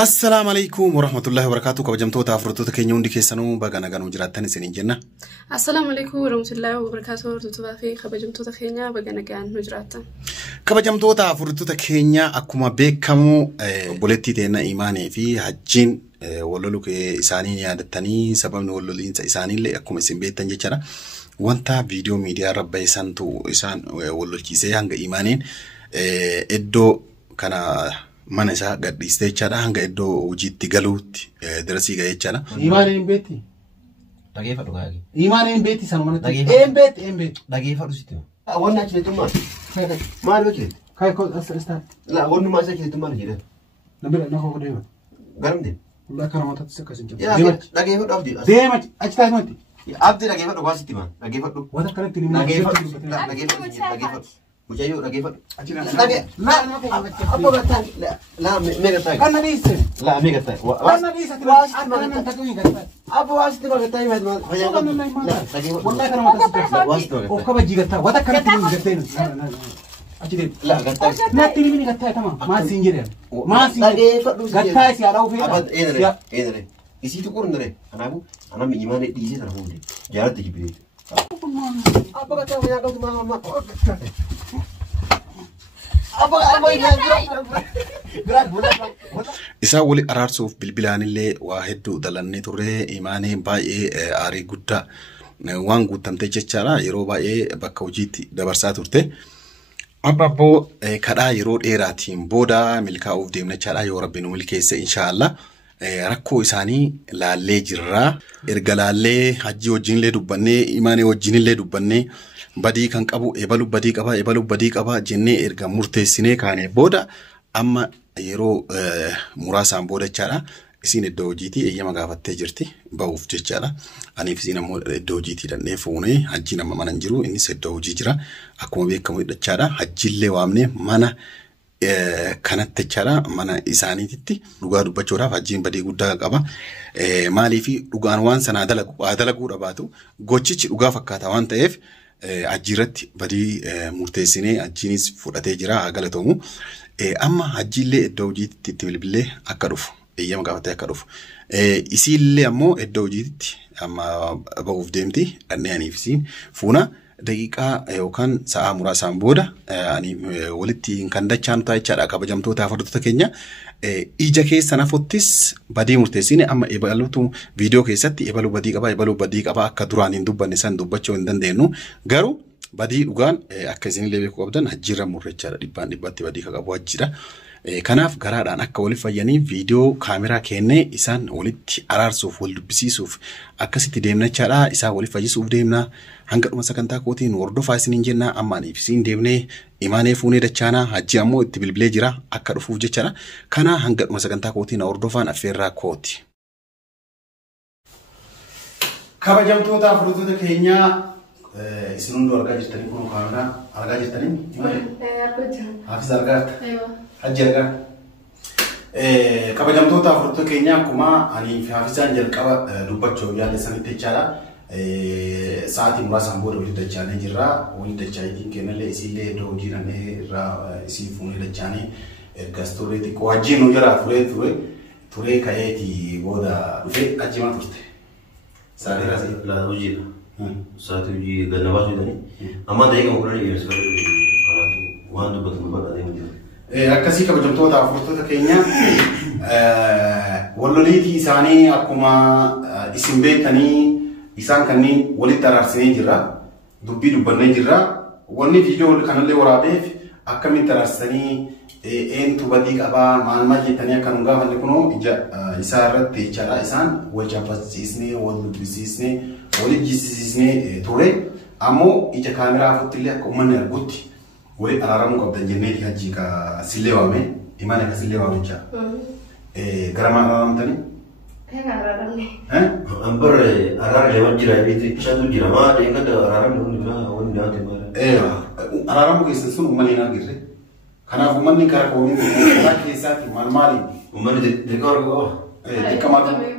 السلام عليكم ورحمة الله وبركاته. كوجمتو تافرتو تكينيون دي كيسانو باغانا غانو جراتاني سنين جنة. السلام عليكم ورحمة الله وبركاته. تتوافي كوجمتو تكينيا باغانا غانو جراتان. كوجمتو تافرتو تكينيا أكما بيكامو بولتي تينا إيماني في حجين ولولو كي إسانين يادتاني سبب نولولين إسانين لي أكما سنبيتان جيشانا وانتا فيديو ميديا ربا إسانتو إسان ولولو كيسي هنگ إيمانين إدو كانا mana isa gadhiiste jechaadha hanga iddoo hojiitti galuutti darasii ga'ee jechaadha. Imaaneen beetti. Dhageeffadhu gaa'e. Imaaneen beetti sanuma natti. Een beetti. Dhageeffadhu sitti. Wanni achi jettu maal? Maal yoo jedhu? Kai ko asirristaan. La wanni maal achi jettu maal jedhan? Nabila na koo deema. Garam deema? Walaa kana mataatti sakka sin jiru. Dhageeffadhu abdii. Deema achi taa'imatti. Abdii dhageeffadhu baasitti maal? Dhageeffadhu. Wanta kanatti ni dhageeffadhu. Mucayyoo dhageeffadhu. Abbo gattaa. La meeqa taa'e? Kan na dhiiste. La meeqa taa'e? Kan na dhiiste. Akkana takuu hin gattaa. Abbo waasitti maal gattaa himaa himaa. Walaa kana mataatti. Waasitti maal Of kabajii gattaa. Wanta kanatti ni gattee. Achi deema. La gattaa. Natti ni gattaa tama. Maasiin jedhama. Maasiin. Dhageeffadhu. Gattaa si haadha ofii. Abad eenere. Isii tuqur ndere. Kanaafu anam imaanee dhiisee sana fuudhe. Jaalatti jibbee. Abbo gattaa fayyaa qabdu maal maal. Isa wali araarsuuf bilbilaanillee waa hedduu dalannee turre imaanee baay'ee aarii guddaa waan guutamte jechaadha yeroo baay'ee bakka hojiitti dabarsaa turte. Amma immoo kadhaa yeroo dheeraatiin booda milkaa'uuf deemna jechaadha yoo rabbi nu milkeesse inshaallah. Rakkoo isaanii laallee jirra. Erga laallee hajji wajjinillee dubbannee imaanee wajjinillee dubbannee badii kan qabu ebalu badii qaba jennee erga murteessinee kaanee booda amma yeroo muraasaan booda jechaadha. Isin iddoo hojiitii eeyyama gaafattee jirti ba'uuf jechaadha. Aniif isin ammoo iddoo hojiitii dhannee fuunee hajji nama mana hin jiru innis iddoo hojii jira. Akkuma beekamu jechaadha. Hajjillee waamnee mana kanatti jechaadha mana isaaniititti dhugaa dubbachuudhaaf hajjiin badii guddaa qaba. Maaliif dhugaan waan sanaa dalaguu dhabaatu gochichi dhugaa fakkaata waan ta'eef ajjiirratti badii murteessinee ajjiinis fudhatee jira galatoomuu. Amma hajjiillee iddoo hojiitti itti bilbilee akka dhufu eeyyama gaafatee akka dhufu. Isiillee ammoo iddoo hojiitti amma ba'uuf deemti dhannee aniif isiin fuuna. Daqiiqaa yookaan sa'a muraasaan booda ani walitti kan dachaan ta'a jechaadha kabajamtoota hordoftoota keenya. Ija keessa nafottis badii murteessine amma ebaluutu viidiyoo keessatti ebaluu badii qaba akka duraan hin dubbanne san dubbachuu hin dandeenyu garuu badii dhugaan akka isinillee beekuu qabdan hajjiirra murrechaadha dhibbatti badii ka qabu hajjiidha. Kanaaf garaadhaan akka waliif fayyanii viidiyoo kaameraa kennee isaan walitti araarsuuf wal dubbisiisuuf akkasitti deemna jechaadha. Isaan waliif fayyisuuf deemna hanga dhuma sagantaa kootiin hordofaa isiniin jenna amma aniif isin deemnee imaanee fuunee dachaana hajji ammoo itti bilbilee jira akka dhufuuf jechaadha. Kana hanga dhuma sagantaa kootiin hordofaan affeerraa kooti. Kabajamtoota hordoftoota keenyaa isin hunduu argaa jirtanii kun kaameraa argaa jirtanii? Haafis argaata? Hajji argaa. Kabajamtoota hordoftoota keenyaa akkuma ani fi Haafisaan jalqaba dubbachuu yaalessanitti jechaadha. Sa'aatii muraasaan booda walitti dachaanee jirra. Walitti dachaa'itiin kennallee isiillee iddoo hojii dhannee irraa isii fuunee dachaanee ergas turee xiqqoo wajjin nu jira turee ka'eetii booda dhufee achimaa turte. Sa'aatii irraa hojiidha. Sa'aatii hojii gannabaa suyidanii. Amma da'iiqama kudhanii geessu kanaafuu waan dubbatamu badhaadhee hojjetu. Akkasii kabajamtoota hordoftoota keenya walloliitii isaanii akkuma isin beektanii isaan kanneen walitti araarsinee jirra. Dubbii dubbannee jirra. Wanni viidiyoo kanallee waraabeef akkamitti araarsanii eentu badii qabaa maal jettanii akka nu gaafanne kunoo ija isaa irratti jechaadha. Isaan wal chaappachiisnee wal dubbisiisnee wal ijjisiisnee ture. Ammoo ija kaameraa afutti illee akka uummanni argutti wali araaramuu qabdan jenneeti hajji ka sillee waame imaana ka sillee waame jecha. Gara maal araaramtanii? Ambar araarri wajjira biti shatu jira maa deengada araarri hundi biraa wani daate maal. Araaramu keessan sun uummanni hin argirre. Kanaaf uummanni karaa koomii karaa keessaatti maaliin? Uummanni dirqama arguu qaba.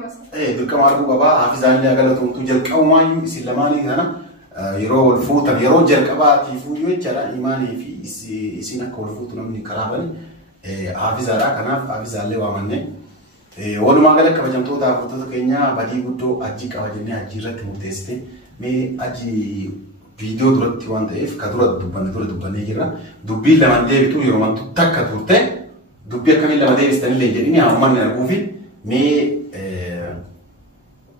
Dirqama arguu qaba. Haafizaallee galatoomtu jalqabumaayyuu isin lamaanii kana yeroo wal fuutan yeroo jalqabaatiifuu jechaadha imaanii fi isin akka wal fuutu namni karaa bani Hafizaadha kanaaf Hafizaallee waamannee walumaa gala kabajamtoota hordoftoota keenyaa badii guddoo ajii qaba jennee ajii irratti murteessite mee ajii viidiyoo duratti waan ta'eef ka dura dubbannee jirra dubbii lama deebitu yeroo mantu takka turte dubbii akkamiin lama deebistanii jedhini haa uummanni arguufi mee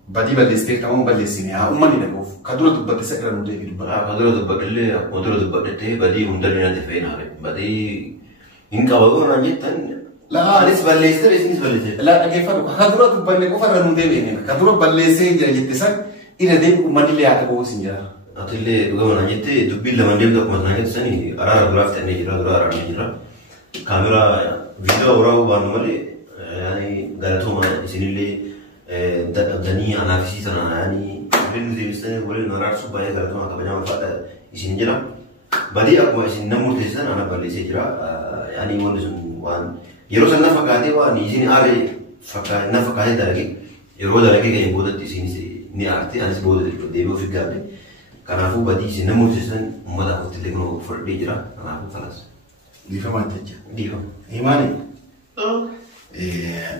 badii balleessitee ta'uu balleessine haa uummanni arguuf ka dura dubbatte isa irra nu deebi dubbata. Ka dura dubbadillee akkuma dura dubbadhee badii hundallee natti fayyinaare badii hin qabaatu naan jettan anis balleessite isinis balleessite. La dhaggeeffatu ka dura dubbanne qofa irra nu deebi'e ka dura balleessee jira jette san ira deebi uummanni illee haa dhaga'uu sin jira. Atillee dhugama naan jette dubbiin lama deemtu akkuma naan jette sanii araara duraaf ta'anii jira dura araaranii jira. Kaameraa viidiyoo waraabuu baanu malee galatooma isinillee dadhabdanii anaafisiisan yaani waliin deebistanii waliin araarsuu baay'ee galatooma kabajamaa fa'aadha isin jira. Badii akkuma isin nama murteessisan ana balleessee jira yaani wanti sun waan yeroo san na fakkaatee waan isin aaree na fakkaatee dalage yeroo dalagee ga'een boodatti isinis ni aarte anis booda deebi'uu fi gaabde. Kanaafuu badii isin nama murteessisan uummata akkatti illee kunoo fudhadhee jira kanaafuu falas. Dhiifamaa jecha. Dhiifama. Himaani.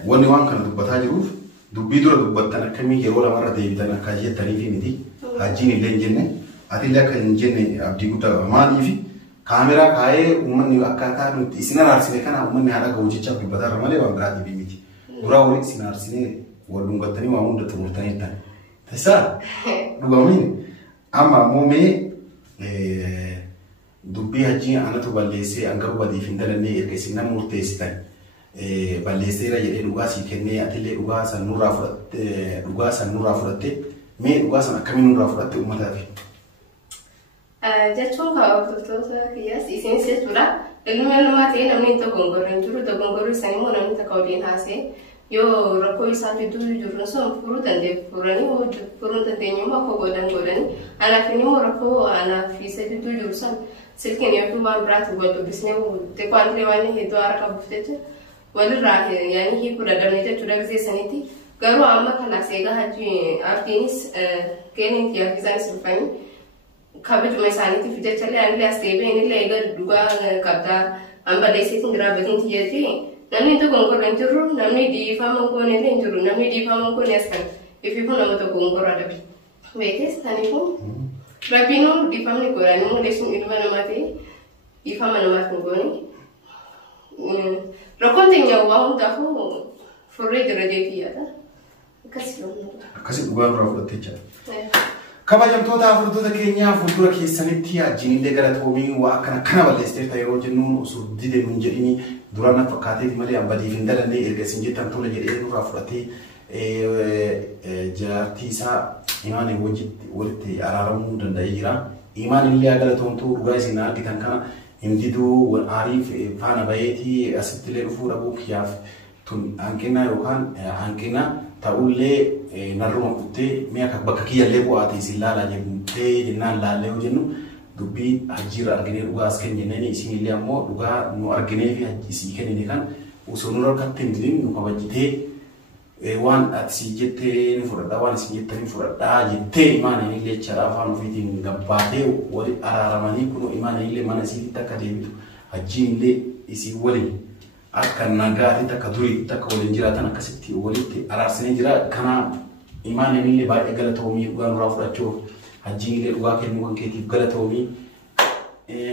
Wanni waan kana dubbataa jiruuf dubbii dura dubbattan akkamii yeroo lamarra deebitan akka jettanii fi miti hajjiin illee hin jenne ati illee akka hin jenne abdii guddaa maaliif kaameraa kaayee uummanni akkaataa nuti isin araarsine kana uummanni haadha ga'u jechaaf dubbataa malee waan biraatiif miti. Duraa waliin isin aarsinee wal dhungattanii waan hunda xumurtanii tan. Tasaa dhugamiin amma ammoo mee dubbii hajjii anatu balleessee angaru badiif hin dalannee erga isin nama murteessitan balleesseera jedhee dhugaa sii kennee atillee dhugaa san nurraa fudhatte mee dhugaa san akkamiin nurraa fudhatte uummataaf? Jechuun hordoftoota kiyyaas isinis jechuudha. Ilmi namaa ta'ee namni tokko gongorra hin jiru. Gongorri isaanii immoo namni takka waliin haasee yoo rakkoo isaan gidduu jiru sun furuu dandeessu furanii furuu dandeenyu immoo akka godhanii anaaf immoo rakkoo anaaf isa gidduu jiru sun silkiin yookiin waan biraatti wal dubbisnee xiqqoo illee waan hedduu haara qabuuf jecha walirraa yaani hiikuu dadhabne jechuudha gisee sanitti garuu amma kanaas eegaa hajji abdiinis keenyatti yaafisaanis dhufanii kabajuma isaaniitiif jechallee anillee as deebi'een illee eega dhugaa qabdaa balleesseetiin diraabatiin tiyyaatti namni tokko gongorra hin jirru namni dhiifama goone illee hin jiru namni dhiifama goone as kan ifi kun nama tokko gongorra dhabe beekes taniifuu Rabbiinu dhiifamni godhanii mul'isuun ilma namaa ta'e dhiifama namaaf hin goone. Rakkoon teenya waa hundaafuu furree jira jeetii yaada. Akkasii dhugaa biraa fudhattee jira. Kabajamtoota hordoftoota keenyaa fuuldura keessanitti hajjiin illee galatoomii waa akkana balleessiteerta yeroo jennuun osoo didee nuun jedhini duraan na fakkaateeti malee badiif hin dalannee erga isin jettan tola jedhee nurraa fudhatee jaartii isaa imaanii walitti araaramuu danda'ee jira. Imaan illee galatoomtuu dhugaa isin argitan kana hindiduu aariif faana bayeetii asitti illee dhufuu dhabuu kiyyaaf tun hanqina yookaan hanqina ta'ullee narruma kuttee mee akka bakka kiyyallee bu'aate isin laalaa jettee jennaan laallee yoo jennu dubbii hajjiirra arginee dhugaa as kenneen isin illee ammoo dhugaa nu arginee fi isii kennine kan osoo nu harkatti hin nu kabajjitee waan ati jettee ni fudhadhaa waan isin jettanii fudhadhaa jettee imaanii illee charaa afaan ofiitiin gabbaatee wali araaramanii kun imaanii illee mana isiitti akka deebitu hajjiin illee isii waliin akka nagaatti akka duriitti akka waliin jiraatan akkasitti walitti araarsinee jira kana imaanii illee baay'ee galatoomii dhugaa nurraa fudhachuuf hajjiin illee dhugaa kennuu kan keetiif galatoomii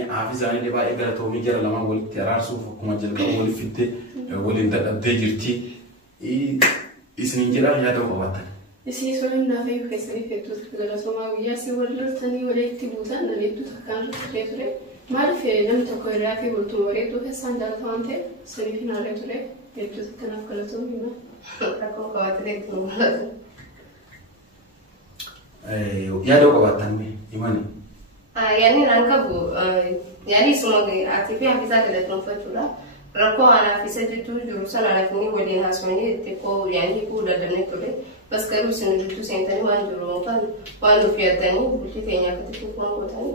haafizaan illee baay'ee galatoomii jara lamaan walitti araarsuuf akkuma jalqaba waliif fitte waliin dadhabdee jirti. Isinin jedha yaada qabaatan. Isii soin naafee keessanii feetuutu galatoomaa guyyaa si walirtanii walitti buusan namni hedduu takkaan turee ture. Maaliif namni tokko irraa fi bultuu wareedduu keessaan jaalata waan ta'eef saniif hin haalee ture hedduu takkanaaf galatoomii hima. Rakkoo qabaatee itti mul'atu. Yaada qabaatan himani. Yaadni naan qabu yaadni isuma ati fi hafizaa galatoomfachuudha. Rakkoo anaaf isa jidduu jiru sana anaaf inni waliin haasawanii xiqqoo yaani hiikuu dadhabnee ture. Bas garuu isin jidduu seentanii waan jiru yookaan waan nuuf yaadanii bultii teenya akkatti fuufuun gootanii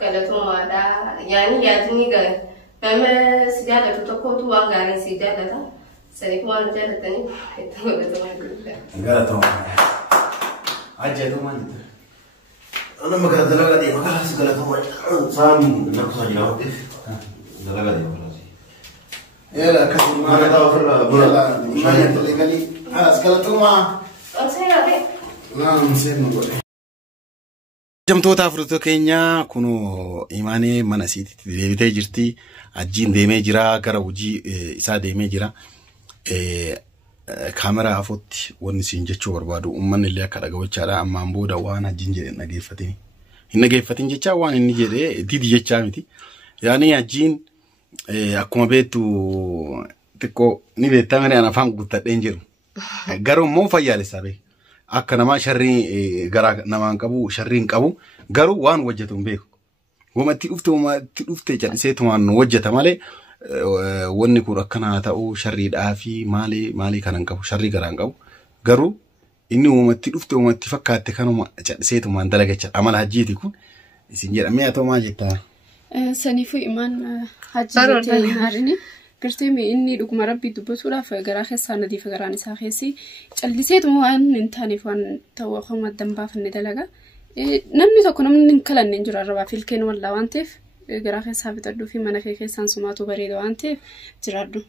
galatoomaadhaa. Yaani yaadni nama si jaallatu tokkotu waan gaariin si jaallata. Saniif waan nu jaallatanii itti galatoomaa guddaa. Galatoomaa. Ajjeetumaa jettee. Ana magaalaa dalagaa deema kalaas galatoomaa saan nakkusaa jira waan ta'eef dalagaa deema. يلا كسر ما أنا أتوفر يلا ما ينتلي قالي أسكالتوما نعم سين نقول jamtoota afurtoo keenya kunoo imaanee mana isiitti deebitee jirti ajjiin deemee jira gara hojii isaa deemee jira kaameraa afootti wanni siin jechuu barbaadu uummanni illee akka dhagawachaadha ammaan booda waan ajjiin jedhe dhageeffatini hin dhageeffatin jechaa waan inni jedhe didi jechaa miti yaani ajjiin akkuma beektu xiqqoo ni beektamani ana afaan guuttadheen jiru garuu immoo fayyaalessaa beeku akka nama sharrii gara namaan qabu sharriin qabu garuu waan hojjetuun beeku wamatti dhufte jedhisee tumaan hojjeta malee wanni kun akkana ta'u sharriidhaa fi maali kanan qabu sharrii garaan qabu garuu inni wamatti dhufte wamatti fakkaatte kanuma jedhisee tumaan dalagacha amala hajjiiti kun isin jedhamee haa ta'u maal jettaa saniifu imaan hajjiiti haarini Gartee inni dhuguma rabbii dubbatuudhaaf garaa keessaa nadiifa garaan isaa keessi calliseetuma waan hin taaneef waan ta'u akkuma dambaafanne dalaga. Namni tokko namni hin kalanne hin jiru arrabaa filkeen wallaa waan ta'eef garaa keessaa bitadhuu fi mana kee keessaan sumaatu bareeda waan ta'eef jiraadhu.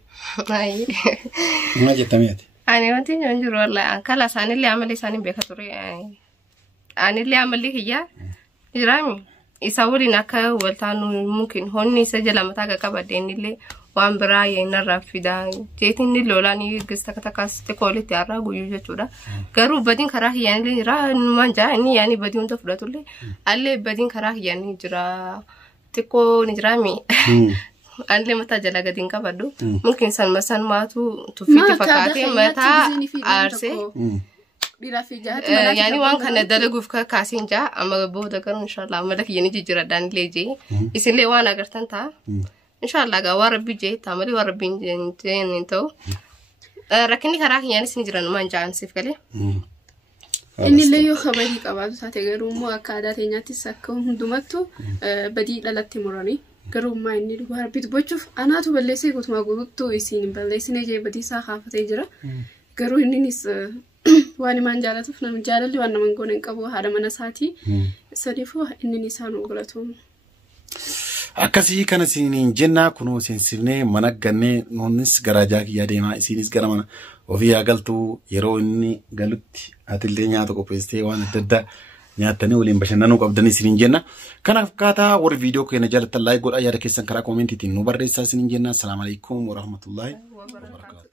Maal jettamiiti? Ani wanti hin jiru wallaa ankala isaanillee amalli isaanii beeka ture. Anillee amalli kiyyaa jiraami. Isa waliin akka waltaanu mungkin honni isa jala mataa qabadde innillee waan biraa yennarraa fidaa jeetinni lolaanii gista katakaasti koolitti arraa guyyuu jechuudha garuu badiin karaa kiyyaanii jira numaan jaa inni yaani badii hunda fudhatullee allee badiin karaa kiyyaanii jira xiqqoo ni jiraami allee mataa jala gadiin qabaddu mungkin san maatu tuffiitti fakkaatee mataa aarsee yaani waan kana dalaguuf kaasiin jaa amma booda garuu inshallah mala kiyyaanii jijjiiradhaan illee jee isinlee waan agartan ta'a inshallah ga warabbi je tamali warabbi jeen to rakini karaa kiyaanis ni jiran man jaan sif kale inni le yo khabari qabaatu taate garuu moo akka aadaa teenyaatti sakka hundumattu badii dhalatti murani garuu maa inni warabbi dubbchuuf anaatu balleessee gutuma guttu isin balleessine je badii isaa khaafatee jira garuu innis waan man jaalatuuf nam jaalalli waan naman goone qabu haada mana saati sadifu inni isaan ogolatu akkasii kana isiniin jenna kunoo seensifnee mana gannee noonnis garajaa kiyyaa deemaa isinis gara mana ofii galtuu yeroo inni galutti atillee nyaata qopheessitee waan adda addaa nyaatanii waliin bashannanuu qabdanii isiniin jenna kanaaf akkaataa warri viidiyoo keenya jaalattan laayik godhaa yaada keessan karaa koomentiitiin nu barreessaa isiniin jenna assalaamu alaykum wa rahmatullaahi wa barakaatuh